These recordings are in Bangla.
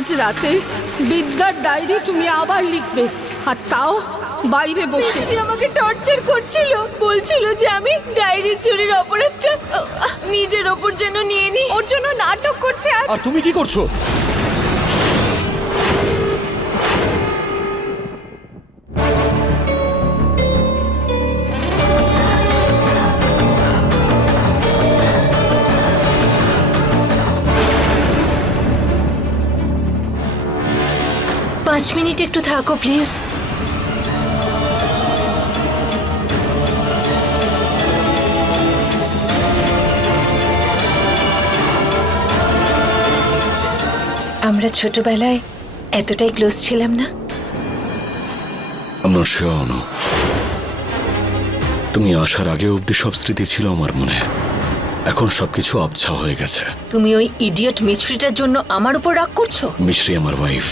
আজ রাতে বিদ্যার ডায়েরি তুমি আবার লিখবে আর তাও বাইরে বসে। আমাকে টর্চার করছিল বলছিল যে আমি ডায়েরি চুরির অপরাধটা নিজের ওপর যেন নিয়ে নি ওর জন্য নাটক করছে আর তুমি কি করছ? পাঁচ মিনিট একটু থাকো প্লিজ। আমরা ছোটবেলায় এতটাই ক্লোজ ছিলাম না? আমরা শিওর তুমি আসার আগে অবধি সব স্মৃতি ছিল আমার মনে। এখন সবকিছু আবছা হয়ে গেছে। তুমি ওই ইডিয়ট মিছরিটার জন্য আমার উপর রাগ করছ? মিশ্রি আমার ওয়াইফ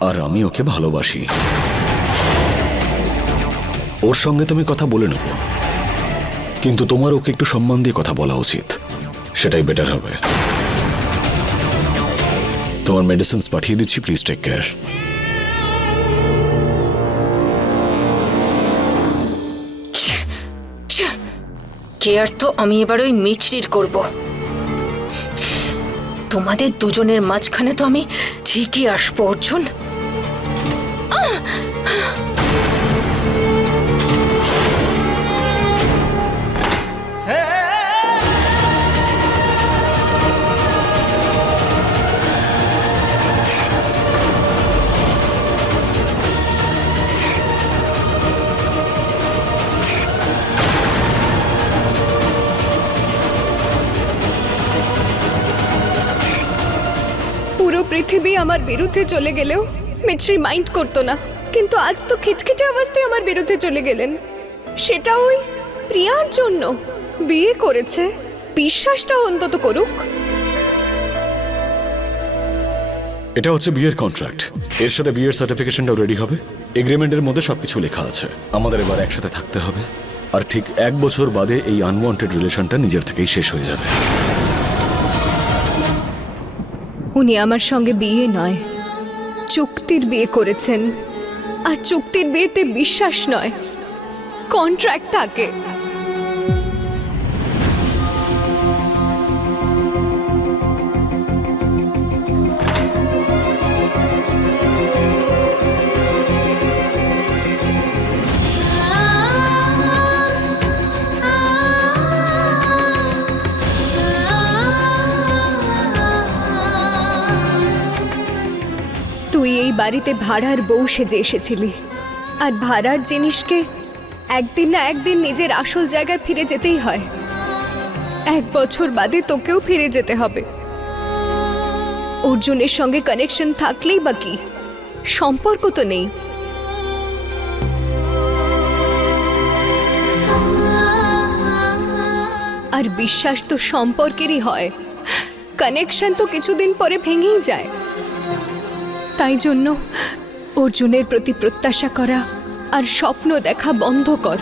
আর আমি ওকে ভালোবাসি। ওর সঙ্গে তুমি কথা বলে নেব। কিন্তু তোমার ওকে একটু সম্মান দিয়ে কথা বলা উচিত। সেটাই বেটার হবে। তোমার মেডিসিনস পাঠিয়ে দিচ্ছি প্লিজ টেক কেয়ার কেয়ার তো আমি এবার ওই মিছরির করব? তোমাদের দুজনের মাঝখানে তো আমি ঠিকই আসব, অর্জুন। পৃথিবী আমার বিরুদ্ধে চলে গেলেও মিছরি মাইন্ড করতো না। কিন্তু আজ তো খিটখিটে অবস্থায় আমার বিরুদ্ধে চলে গেলেন। সেটা ওই প্রিয়ার জন্য। বিয়ে করেছে। বিশ্বাসটা অন্তত করুক। এটা হচ্ছে বিয়ের কন্ট্রাক্ট এর সাথে বিয়ের সার্টিফিকেশনটাও রেডি হবে। এগ্রিমেন্টের মধ্যে সবকিছু লেখা আছে। আমাদের এবার একসাথে থাকতে হবে। আর ঠিক এক বছর বাদে এই আনওয়ান্টেড রিলেশনটা নিজের থেকেই শেষ হয়ে যাবে। উনি আমার সঙ্গে বিয়ে নয়। চুক্তির বিয়ে করেছেন। আর চুক্তির বিয়েতে বিশ্বাস নয়। কন্ট্রাক্ট থাকে। বাড়িতে ভাড়ার বউ সেজে এসেছিলি। আর ভাড়ার জিনিসকে একদিন না একদিন নিজের আসল জায়গায় ফিরে যেতেই হয়। এক বছর বাদে তোকেও ফিরে যেতে হবে। অর্জুনের সঙ্গে কানেকশন থাকলেই বা কি? সম্পর্ক তো নেই। আর বিশ্বাস তো সম্পর্কেরই হয়। কানেকশন তো কিছুদিন পরে ভেঙেই যায়। তাই জন্য অর্জুনের প্রতি প্রত্যাশা করা আর স্বপ্ন দেখা বন্ধ কর।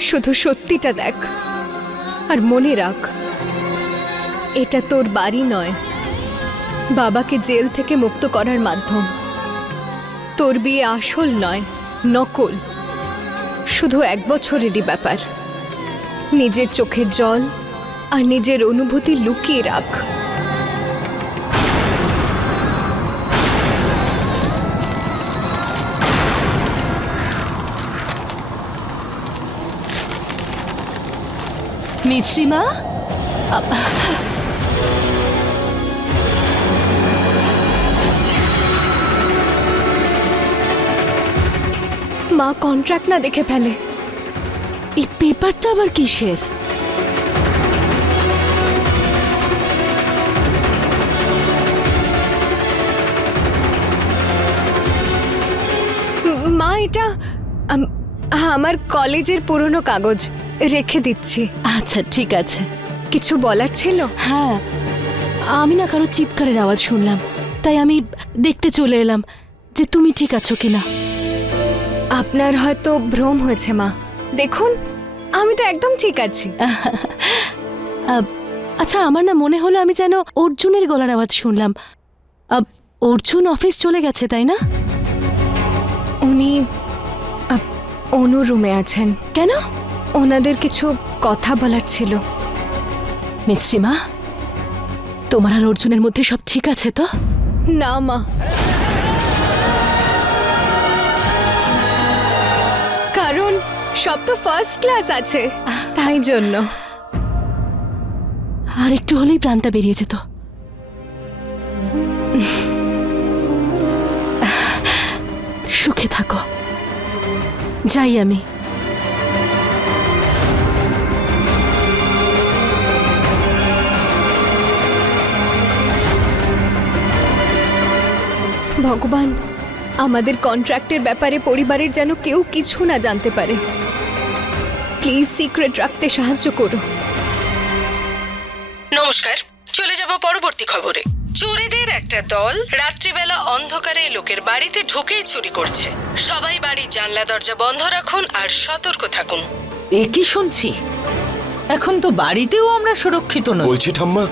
শুধু সত্যিটা দেখ আর মনে রাখ, এটা তোর বাড়ি নয়। বাবাকে জেল থেকে মুক্ত করার মাধ্যম। তোর বিয়ে আসল নয়, নকল। শুধু এক বছরেরই ব্যাপার। নিজের চোখের জল আর নিজের অনুভূতি লুকিয়ে রাখ। মিছরিমা মা কন্ট্রাক্ট না দেখে ফেলে। এই পেপারটা আবার কিসের? মা, এটা আম- আমার কলেজের পুরনো কাগজ। রেখে দিচ্ছি। আচ্ছা ঠিক আছে। কিছু বলার ছিল? হ্যাঁ। আমি না কারও চিৎকারের আওয়াজ শুনলাম তাই আমি দেখতে চলে এলাম যে তুমি ঠিক আছো কিনা। আপনার হয়তো ভ্রম হয়েছে মা। দেখুন আমি তো একদম ঠিক আছি। আচ্ছা আমার না মনে হলো আমি যেন অর্জুনের গলার আওয়াজ শুনলাম। অর্জুন অফিস চলে গেছে তাই না? উনি আপ- অনু রুমে আছেন। কেন? ওনাদের কিছু কথা বলার ছিল। মিশ্রিমা তোমার আর অর্জুনের মধ্যে সব ঠিক আছে তো? না মা। কারণ সব তো ফার্স্ট ক্লাস আছে তাই জন্য। আর একটু হলেই প্রাণটা বেরিয়ে যেত। সুখে থাকো। যাই আমি। ভগবান আমাদের কন্ট্রাক্টের ব্যাপারে পরিবারের যেন কেউ কিছু না জানতে পারে। প্লিজ সিক্রেট রাখতে সাহায্য করো। নমস্কার চলে যাব পরবর্তী খবরে। চোরেদের একটা দল রাত্রিবেলা অন্ধকারে লোকের বাড়িতে ঢুকেই চুরি করছে। সবাই বাড়ির জানলা দরজা বন্ধ রাখুন আর সতর্ক থাকুন। এ কি শুনছি? এখন তো বাড়িতেও আমরা সুরক্ষিত নই। বলছি ঠাম্মা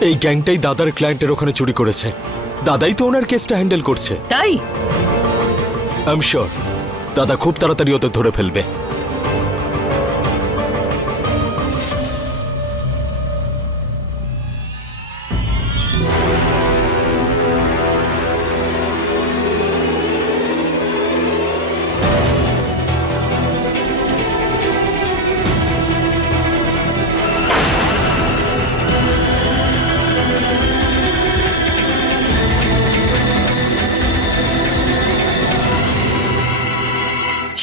এই গ্যাংটাই দাদার ক্লায়েন্টের ওখানে চুরি করেছে। দাদাই তো ওনার কেসটা হ্যান্ডেল করছে। তাই? আই এম শিওর দাদা খুব তাড়াতাড়ি ওদের ধরে ফেলবে।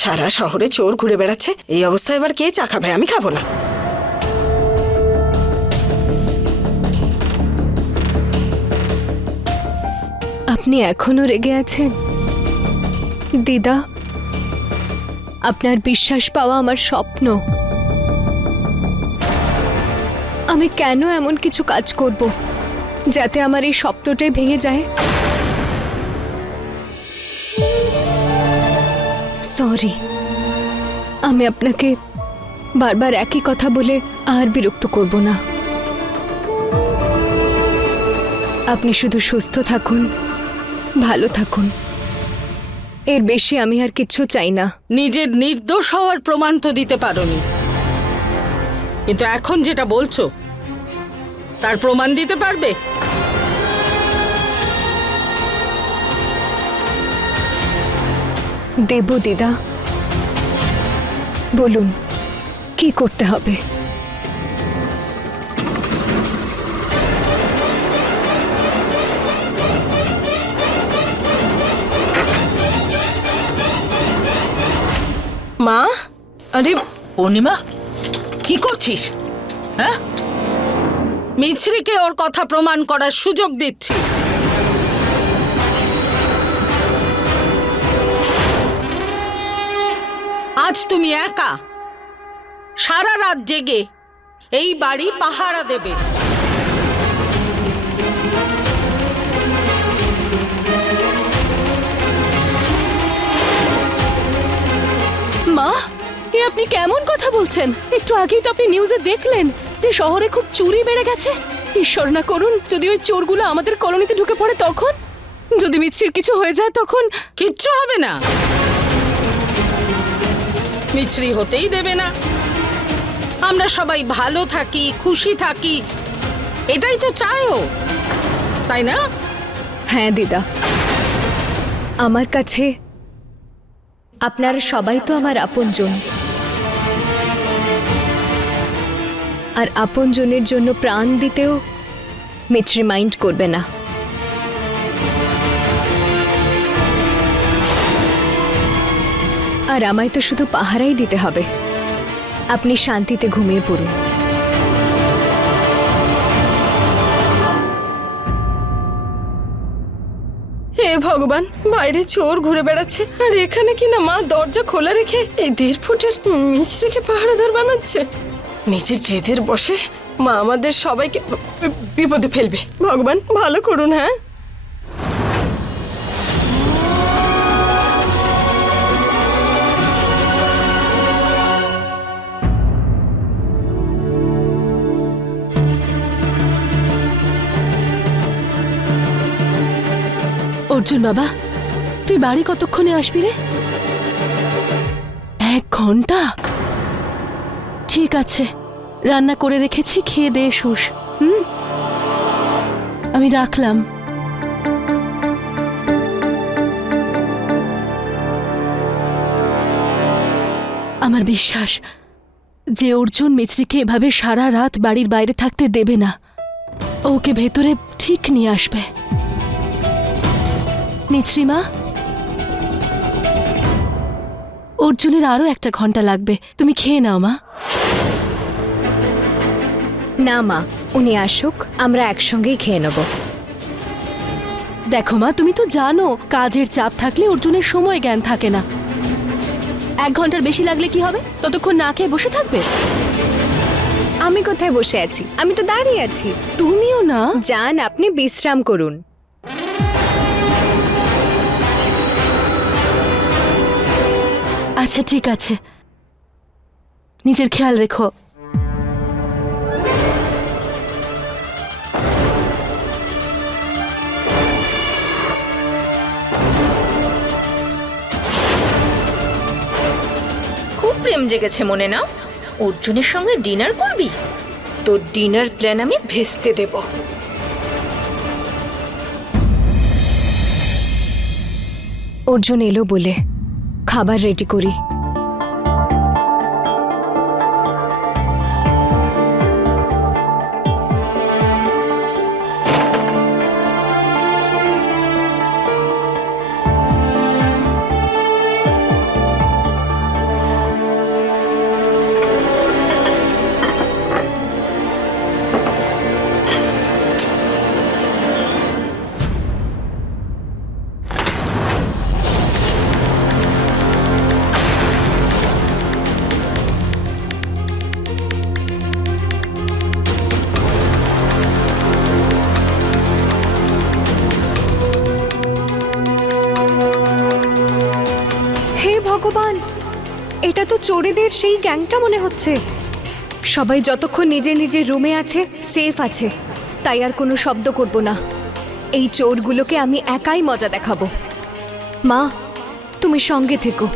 সারা শহরে চোর ঘুরে বেড়াচ্ছে। এই অবস্থায় এবার কে চা খাবে? আমি খাব না। আপনি এখনও রেগে আছেন? দিদা, আপনার বিশ্বাস পাওয়া আমার স্বপ্ন। আমি কেন এমন কিছু কাজ করব, যাতে আমার এই স্বপ্নটাই ভেঙে যায়? সরি। আমি আপনাকে বারবার একই কথা বলে আর বিরক্ত করব না। আপনি শুধু সুস্থ থাকুন, ভালো থাকুন। এর বেশি আমি আর কিচ্ছু চাই না। নিজের নির্দোষ হওয়ার প্রমাণ তো দিতে পারোনি। কিন্তু এখন যেটা বলছো, তার প্রমাণ দিতে পারবে? দেব দিদা বলুন কি করতে হবে? মা? আরে পূর্ণিমা কি করছিস? হ্যাঁ? মিছরিকে ওর কথা প্রমাণ করার সুযোগ দিচ্ছি। তুমি একা? সারা রাত জেগে এই বাড়ি পাহারা দেবে। মা এ আপনি কেমন কথা বলছেন? একটু আগেই তো আপনি নিউজে দেখলেন যে শহরে খুব চুরি বেড়ে গেছে। ঈশ্বর না করুন যদি ওই চোরগুলো আমাদের কলোনিতে ঢুকে পড়ে তখন? যদি মিছির কিছু হয়ে যায় তখন? কিচ্ছু হবে না। মিছরি হতেই দেবে না। আমরা সবাই ভালো থাকি, খুশি থাকি, এটাই তো চায়ও, তাই না? হ্যাঁ দিদা। আমার কাছে আপনারা সবাই তো আমার আপনজন। আর আপনজনের জন্য প্রাণ দিতেও মিছরি মাইন্ড করবে না। আর আমায় তো শুধু পাহারাই দিতে হবে। আপনি শান্তিতে ঘুমিয়ে পড়ুন। হে ভগবান, বাইরে চোর ঘুরে বেড়াচ্ছে। আর এখানে কি না মা দরজা খোলা রেখে এই দেড় ফুটের মিছরিকে পাহারাদার বানাচ্ছে? নিজের জেদের বসে মা আমাদের সবাইকে বিপদে ফেলবে। ভগবান, ভালো করুন হ্যাঁ? অর্জুন বাবা, তুই বাড়ি কতক্ষণে আসবি রে? এক ঘণ্টা? ঠিক আছে, রান্না করে রেখেছি, খেয়ে দে শুস হুম? আমি রাখলাম। আমার বিশ্বাস, যে অর্জুন মিছরিকে এভাবে সারা রাত বাড়ির বাইরে থাকতে দেবে না, ওকে ভেতরে ঠিক নিয়ে আসবে। মিছরিমা অর্জুনের আরও একটা ঘণ্টা লাগবে। তুমি খেয়ে নাও মা। না মা উনি আসুক আমরা একসঙ্গেই খেয়ে নেব। দেখো মা তুমি তো জানো কাজের চাপ থাকলে অর্জুনের সময় জ্ঞান থাকে না। এক ঘণ্টার বেশি লাগলে কি হবে? ততক্ষণ না খেয়ে বসে থাকবে? আমি কোথায় বসে আছি? আমি তো দাঁড়িয়ে আছি। তুমিও না? যান আপনি বিশ্রাম করুন। আচ্ছা ঠিক আছে। নিজের খেয়াল রেখো। খুব প্রেম জেগেছে মনে না? অর্জুনের সঙ্গে ডিনার করবি? তোর ডিনার প্ল্যান আমি ভেস্তে দেব। অর্জুন এলো বলে। খাবার রেডি করি। এটা তো চোরেদের সেই গ্যাংটা মনে হচ্ছে। সবাই যতক্ষণ নিজের নিজের রুমে আছে, সেফ আছে। তাই আর কোনো শব্দ করব না। এই চোরগুলোকে আমি একাই মজা দেখাবো। মা, তুমি সঙ্গে থেকো।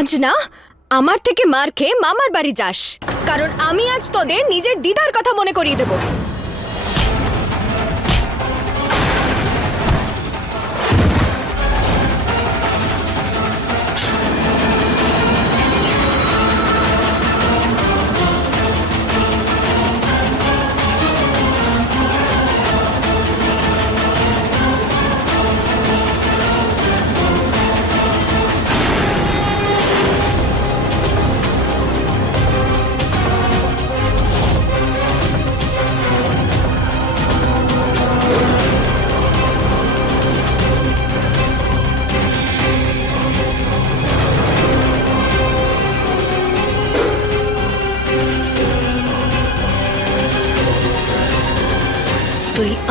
আজ না, আমার থেকে মার খেয়ে মামার বাড়ি যাস। কারণ আমি আজ তোদের নিজের দিদার কথা মনে করিয়ে দেব।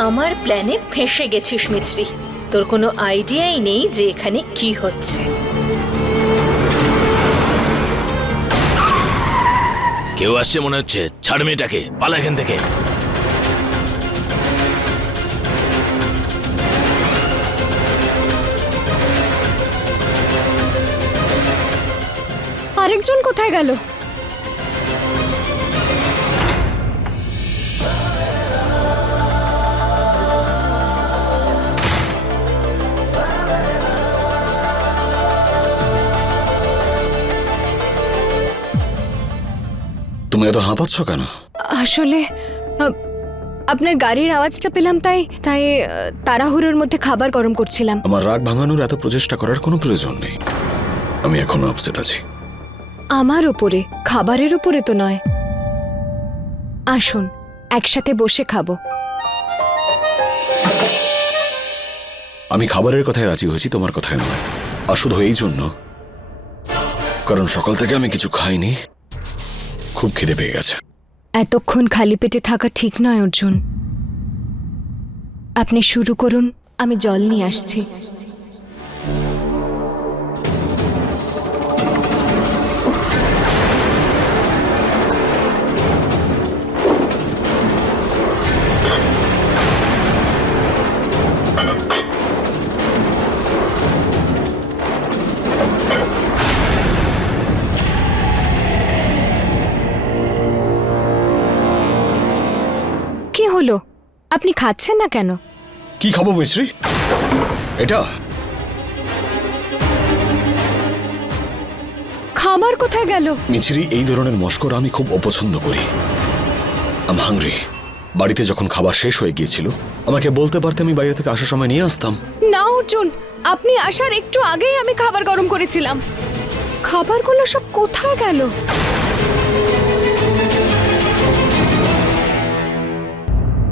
আমার প্ল্যানে ফেঁসে গেছিস মিছরি। তোর কোনো আইডিয়াই নেই যে এখানে কি হচ্ছে। কেউ আসছে মনে হচ্ছে। ছাড় মেয়েটাকে পালা এখান থেকে। আরেকজন কোথায় গেল? তুমি এত হাঁপাচ্ছ কেন? আসলে আপনার গাড়ির আওয়াজটা পেলাম তাই তাই তাড়াহুড়োর মধ্যে খাবার গরম করছিলাম। আমার রাগ ভাঙানোর এত প্রচেষ্টা করার কোনো প্রয়োজন নেই। আমি এখনও আপসেট আছি। আমার ওপরে খাবারের ওপরে তো নয়। আসুন একসাথে বসে খাব। আমি খাবারের কথায় রাজি হয়েছি তোমার কথায় নয়। আর শুধু এই জন্য। কারণ সকাল থেকে আমি কিছু খাইনি। খুব খিদে পেয়ে গেছে। এতক্ষণ খালি পেটে থাকা ঠিক নয়, অর্জুন। আপনি শুরু করুন, আমি জল নিয়ে আসছি। আপনি খাচ্ছেন না কেন? কি খাব মিশ্রি? এটা? খাবার কোথায় গেল? মিছরি এই ধরনের মস্করা আমি খুব অপছন্দ করি। আম হাংরি বাড়িতে যখন খাবার শেষ হয়ে গিয়েছিল আমাকে বলতে পারতে আমি বাইরে থেকে আসার সময় নিয়ে আসতাম। না অর্জুন আপনি আসার একটু আগেই আমি খাবার গরম করেছিলাম। খাবারগুলো সব কোথায় গেল?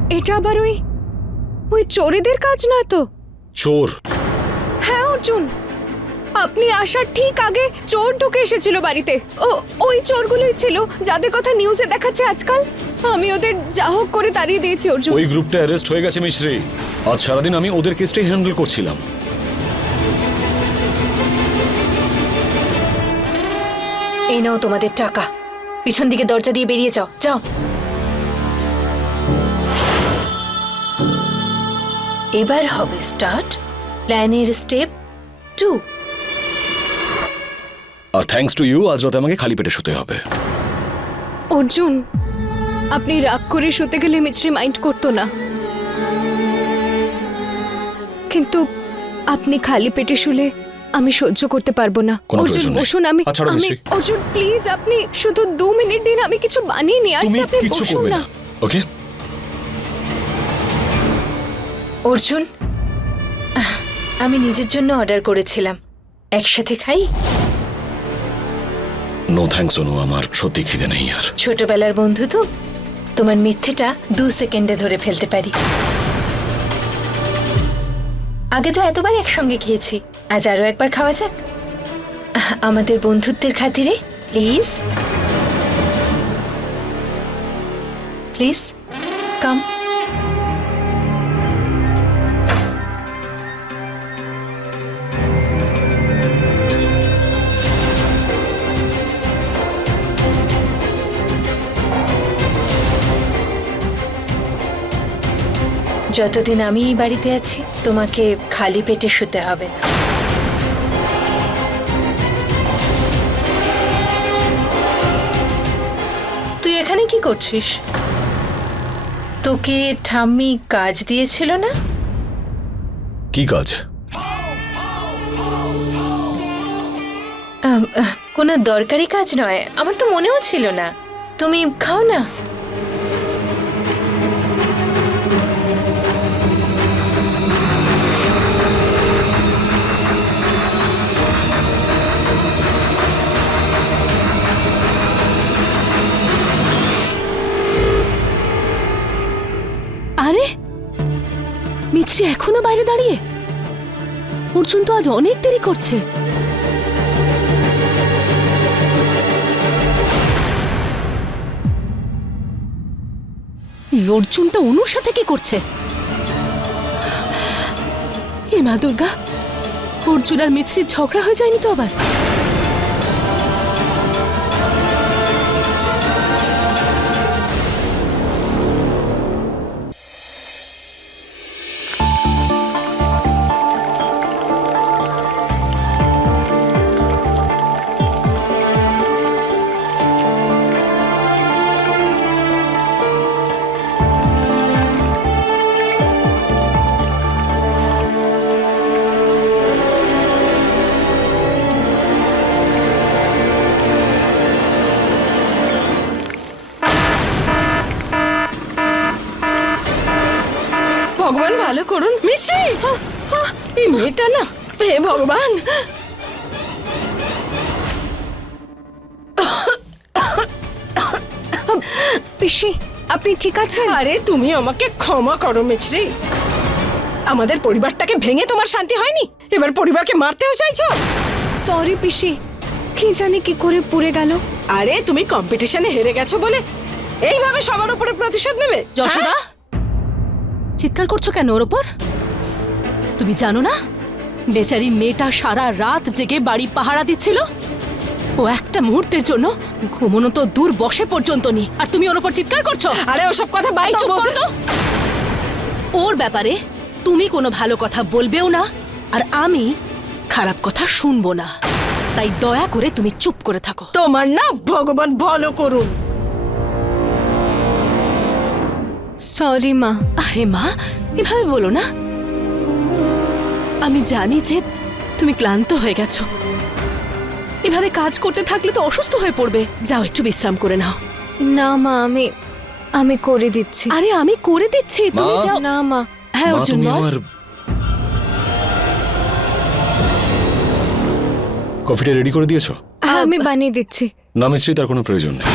এটা আবার ওই ওই চোরেদের কাজ নয় তো? চোর। হ্যাঁ অর্জুন। আপনি আসার ঠিক আগে চোর ঢুকে এসেছিল বাড়িতে। ও ওই চোরগুলোই ছিল যাদের কথা নিউজে দেখাচ্ছে আজকাল। আমি ওদের যা হোক করে তাড়িয়ে দিয়েছি অর্জুন। ওই গ্রুপটা অ্যারেস্ট হয়ে গেছে মিশ্রি আজ সারাদিন আমি ওদের কেসটাই হ্যান্ডেল করছিলাম। এই নাও তোমাদের টাকা। পিছন দিকে দরজা দিয়ে বেরিয়ে যাও। যাও। এবার হবে স্টার্ট প্ল্যানের স্টেপ টু আর থ্যাঙ্কস টু ইউ আজ রাতে আমাকে খালি পেটে শুতে হবে। অর্জুন আপনি রাগ করে শুতে গেলে মিছরি মাইন্ড করতো না। কিন্তু আপনি খালি পেটে শুলে আমি সহ্য করতে পারব না। কোনো অর্জুন প্রয়োজন নেই। বসুন আমি আচ্ছা, ছাড়ো, আমি মিছরি। অর্জুন প্লিজ আপনি শুধু দু মিনিট দিন আমি কিছু বানিয়ে নিয়ে আসছি আপনি বসুন না। না। ওকে অর্জুন আমি নিজের জন্য অর্ডার করেছিলাম। একসাথে খাই? নো থ্যাঙ্কস অনু আমার সত্যি খিদে নেই আর। ছোটবেলার বন্ধু তো তোমার মিথ্যেটা দু সেকেন্ডে ধরে ফেলতে পারি। আগে তো এতবার একসঙ্গে খেয়েছি আজ আরও একবার খাওয়া যাক। আমাদের বন্ধুত্বের খাতিরে প্লিজ। Please come. যতদিন আমি এই বাড়িতে আছি তোমাকে খালি পেটে শুতে হবে না। তুই এখানে কি করছিস? তোকে ঠাম্মি কাজ দিয়েছিল না? কি কাজ? কোনো দরকারি কাজ নয় আমার তো মনেও ছিল না। তুমি খাও না। মিছরি এখনও বাইরে দাঁড়িয়ে? অর্জুন তো আজ অনেক দেরি করছে। অর্জুনটা অনুর সাথে কি করছে? হে মা দুর্গা, অর্জুন আর মিছরির ঝগড়া হয়ে যায়নি তো আবার? পিসি আপনি ঠিক আছেন? আরে তুমি আমাকে ক্ষমা করো মিছরি। আমাদের পরিবারটাকে ভেঙে তোমার শান্তি হয়নি? এবার পরিবারকে মারতেও চাইছো? সরি পিসি কি জানি কি করে পুড়ে গেল। আরে তুমি কম্পিটিশনে হেরে গেছো বলে এইভাবে সবার উপরে প্রতিশোধ নেবে? যশোদা? চিৎকার করছ কেন ওর ওপর? তুমি জানো না? বেচারি মেয়েটা সারা রাত জেগে বাড়ি পাহারা দিচ্ছিল? ও একটা মুহূর্তের জন্য ঘুমনো তো দূর বসে পর্যন্ত নি। আর তুমি ওর ওপর চিৎকার করছ? আরে ওসব কথা বাদ এই চুপ করো তো। ওর ব্যাপারে তুমি কোনো ভালো কথা বলবেও না আর আমি খারাপ কথা শুনব না। তাই দয়া করে তুমি চুপ করে থাকো। তোমার না ভগবান ভালো করুন। সরি মা। আরে মা এভাবে বলো না। আমি জানি যে তুমি ক্লান্ত হয়ে গেছো। এভাবে কাজ করতে থাকলে তো অসুস্থ হয়ে পড়বে। যাও একটু বিশ্রাম করে নাও। না মা আমি আমি করে দিচ্ছি। আরে আমি করে দিচ্ছি? তুমি মা? যাও। না মা। হ্যাঁ মা অর্জুন তুমি বল। আমার কফিটা রেডি করে দিয়েছ? হ্যাঁ আমি বানিয়ে দিচ্ছি। না মিশ্রি তার কোনো প্রয়োজন নেই।